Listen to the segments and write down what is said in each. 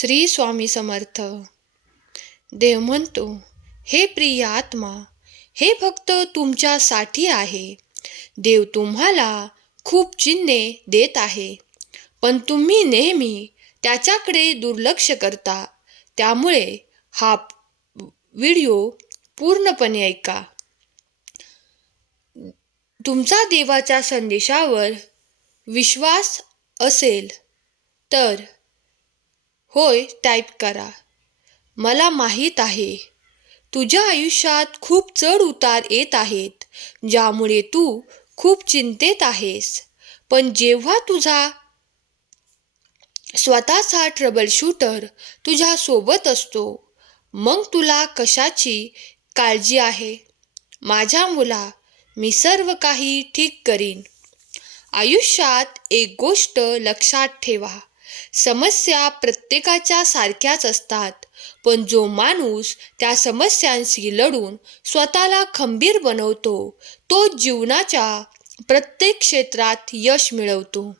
श्री स्वामी समर्थ. देव म्हणतो हे प्रिय आत्मा हे फक्त तुमच्यासाठी आहे. देव तुम्हाला खूप चिन्हे देत आहे. पण तुम्ही नेहमी त्याच्याकडे दुर्लक्ष करता. त्यामुळे हा व्हिडिओ पूर्णपणे ऐका. तुमचा देवाच्या संदेशावर विश्वास असेल तर होय टाईप करा. मला माहीत आहे. तुझ्या आयुष्यात खूप चढ उतार येत आहेत ज्यामुळे तू खूप चिंतेत आहेस. पण जेव्हा तुझा स्वतःचा ट्रबल शूटर तुझ्या सोबत असतो मग तुला कशाची काळजी आहे? माझ्या मुला मी सर्व काही ठीक करीन. आयुष्यात एक गोष्ट लक्षात ठेवा. समस्या प्रत्येकाच्या सारख्याच असतात. पण जो माणूस त्या समस्यांशी लढून स्वतःला खंबीर बनवतो तो जीवनाच्या प्रत्येक क्षेत्रात यश मिळवतो.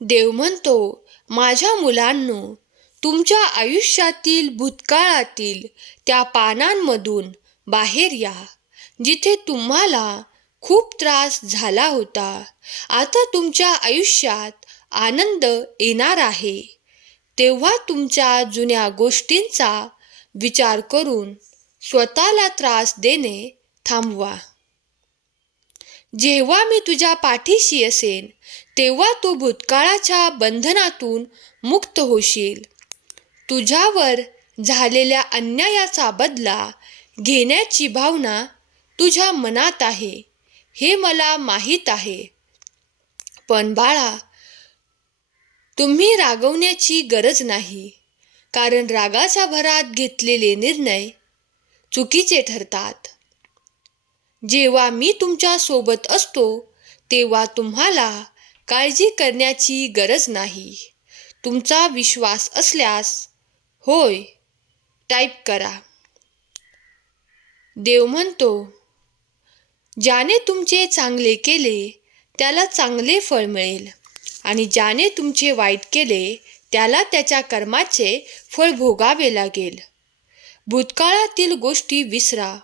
देव म्हणतो माझ्या मुलांनो तुमच्या आयुष्यातील भूतकाळातील त्या पानांमधून बाहेर या जिथे तुम्हाला खूप त्रास झाला होता. आता तुमच्या आयुष्यात आनंद येणार आहे. तेव्हा तुमच्या जुन्या गोष्टींचा विचार करून स्वतःला त्रास देणे थांबवा. जेव्हा मी तुझ्या पाठीशी असेन तेव्हा तू भूतकाळाच्या बंधनातून मुक्त होशील. तुझ्यावर झालेल्या अन्यायाचा बदला घेण्याची भावना तुझ्या मनात आहे हे मला माहीत आहे. पण बाळा तुम्ही रागवण्याची गरज नाही. कारण रागाच्या भरात घेतलेले निर्णय चुकीचे ठरतात. जेव्हा मी तुमच्यासोबत असतो तेव्हा तुम्हाला काळजी करण्याची गरज नाही. तुमचा विश्वास असल्यास होय टाईप करा. देव म्हणतो ज्याने तुमचे चांगले केले त्याला चांगले फळ मिळेल. आणि ज्याने तुमचे वाईट केले त्याला त्याच्या कर्माचे फळ भोगावे लागेल. भूतकाळातील गोष्टी विसरा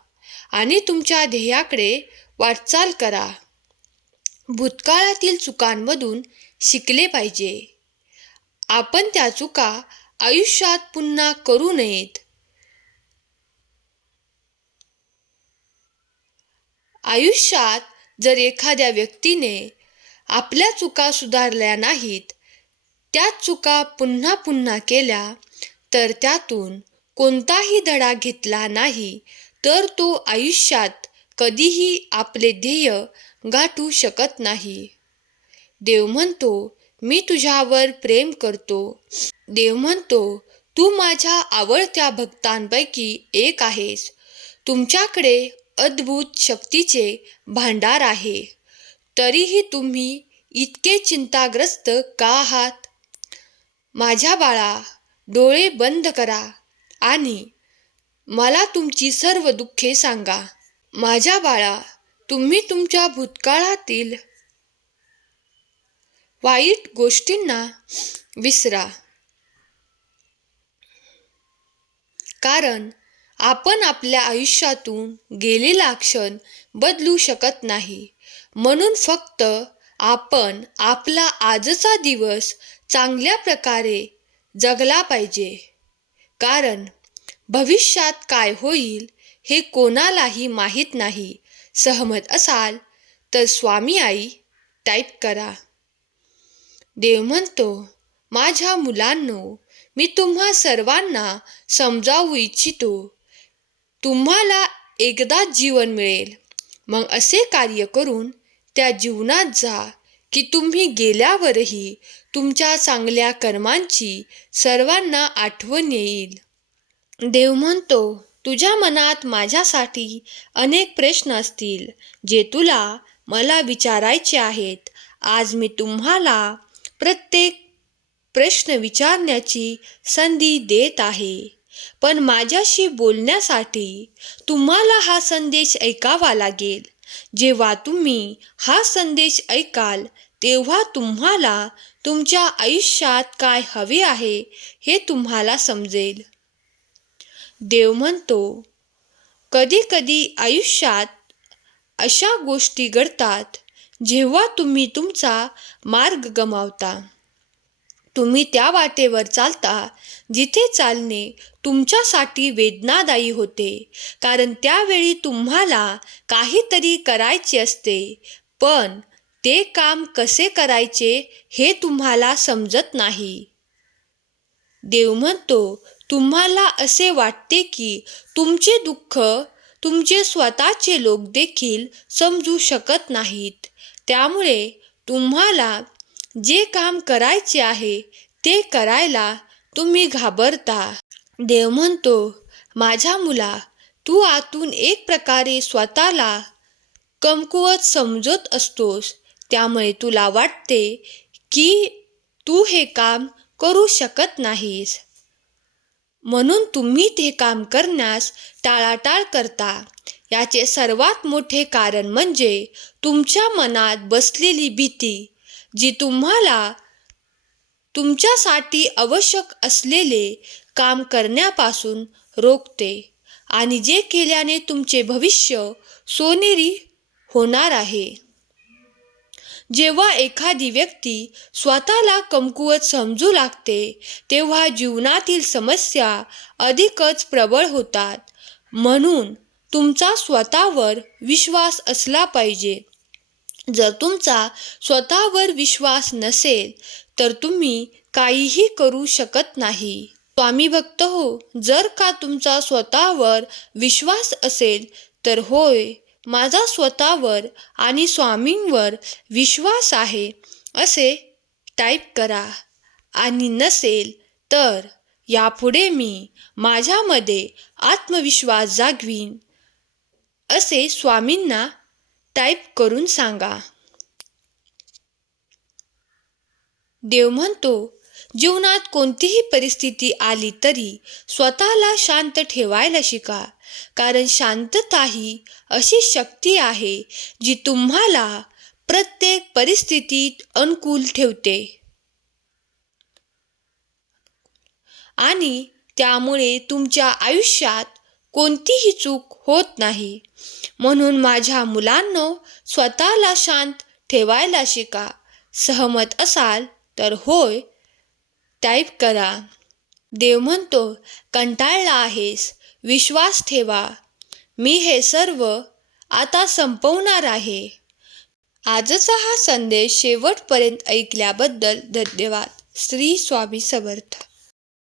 आणि तुमच्या ध्येयाकडे वाटचाल करा. भूतकाळातील चुकांमधून शिकले पाहिजे. आपण त्या चुका आयुष्यात पुन्हा करू नयेत. आयुष्यात जर एखाद्या व्यक्तीने आपल्या चुका सुधारल्या नाहीत. त्याच चुका पुन्हा पुन्हा केल्या तर त्यातून कोणताही धडा घेतला नाही तर तो आयुष्यात कधीही आपले ध्येय गाठू शकत नाही. देव म्हणतो मी तुझ्यावर प्रेम करतो. देव म्हणतो तू माझ्या आवडत्या भक्तांपैकी एक आहेस. तुमच्याकडे अद्भुत शक्तीचे भांडार आहे. तरीही तुम्ही इतके चिंताग्रस्त का आहात? माझ्या बाळा डोळे बंद करा आणि मला तुमची सर्व दुःखे सांगा. माझ्या बाळा तुम्ही तुमच्या भूतकाळातील वाईट गोष्टींना विसरा. कारण आपण आपल्या आयुष्यातून गेलेला क्षण बदलू शकत नाही. म्हणून फक्त आपण आपला आजचा दिवस चांगल्या प्रकारे जगला पाहिजे. कारण भविष्यात काय होईल हे कोणालाही माहीत नाही. सहमत असाल तर स्वामी आई टाईप करा. देव म्हणतो माझ्या मुलांनो मी तुम्हा सर्वांना समजावू इच्छितो. तुम्हाला एकदाच जीवन मिळेल. मग असे कार्य करून त्या जीवनात जा की तुम्ही गेल्यावरही तुमच्या चांगल्या कर्मांची सर्वांना आठवण येईल. देव म्हणतो तुझ्या मनात माझ्यासाठी अनेक प्रश्न असतील जे तुला मला विचारायचे आहेत. आज मी तुम्हाला प्रत्येक प्रश्न विचारण्याची संधी देत आहे. पण माझ्याशी बोलण्यासाठी तुम्हाला हा संदेश ऐकावा लागेल. जेव्हा तुम्ही हा संदेश ऐकाल तेव्हा तुम्हाला तुमच्या आयुष्यात काय हवे आहे हे तुम्हाला समजेल. देव म्हणतो कधी कधी आयुष्यात अशा गोष्टी घडतात जेव्हा तुम्ही तुमचा मार्ग गमावता. तुम्ही त्या वाटेवर चालता जिथे चालणे तुमच्यासाठी वेदनादायी होते. कारण त्यावेळी तुम्हाला काहीतरी करायचे असते पण ते काम कसे करायचे हे तुम्हाला समजत नाही. देव म्हणतो तुम्हाला असे वाटते की तुमचे दुःख तुमचे स्वतःचे लोक देखील समजू शकत नाहीत. त्यामुळे तुम्हाला जे काम करायचे आहे ते करायला तुम्ही घाबरता. देव म्हणतो माझ्या मुला तू आतून एक प्रकारे स्वतःला कमकुवत समजत असतोस. त्यामुळे तुला वाटते की तू हे काम करू शकत नाहीस. म्हणून तुम्ही ते काम करण्यास टाळाटाळ करता. याचे सर्वात मोठे कारण म्हणजे तुमच्या मनात बसलेली भीती जी तुम्हाला तुमच्यासाठी आवश्यक असलेले काम करण्यापासून रोखते आणि जे केल्याने तुमचे भविष्य सोनेरी होणार आहे. जेव्हा एखादी व्यक्ती स्वतःला कमकुवत समजू लागते तेव्हा जीवनातील समस्या अधिकच प्रबळ होतात. म्हणून तुमचा स्वतःवर विश्वास असला पाहिजे. जर तुमचा स्वतःवर विश्वास नसेल तर तुम्ही काहीही करू शकत नाही. स्वामी भक्त हो जर का तुमचा स्वतःवर विश्वास असेल तर होय माझा स्वतःवर आणि स्वामींवर विश्वास आहे असे टाईप करा. आणि नसेल तर यापुढे मी माझ्यामध्ये आत्मविश्वास जागवीन असे स्वामींना टाईप करून सांगा. देव म्हणतो जीवनात कोणतीही परिस्थिती आली तरी स्वतःला शांत ठेवायला शिका. कारण शांतता ही अशी शक्ती आहे जी तुम्हाला प्रत्येक परिस्थितीत अनुकूल ठेवते. आणि त्यामुळे तुमच्या आयुष्यात कोणतीही चूक होत नाही. म्हणून माझ्या मुलांनो स्वतःला शांत ठेवायला शिका. सहमत असाल तर होय टाईप करा. देव म्हणतो कंटाळला आहेस विश्वास ठेवा. मी हे सर्व आता संपवणार आहे. आजचा हा संदेश शेवटपर्यंत ऐकल्याबद्दल धन्यवाद. श्री स्वामी समर्थ.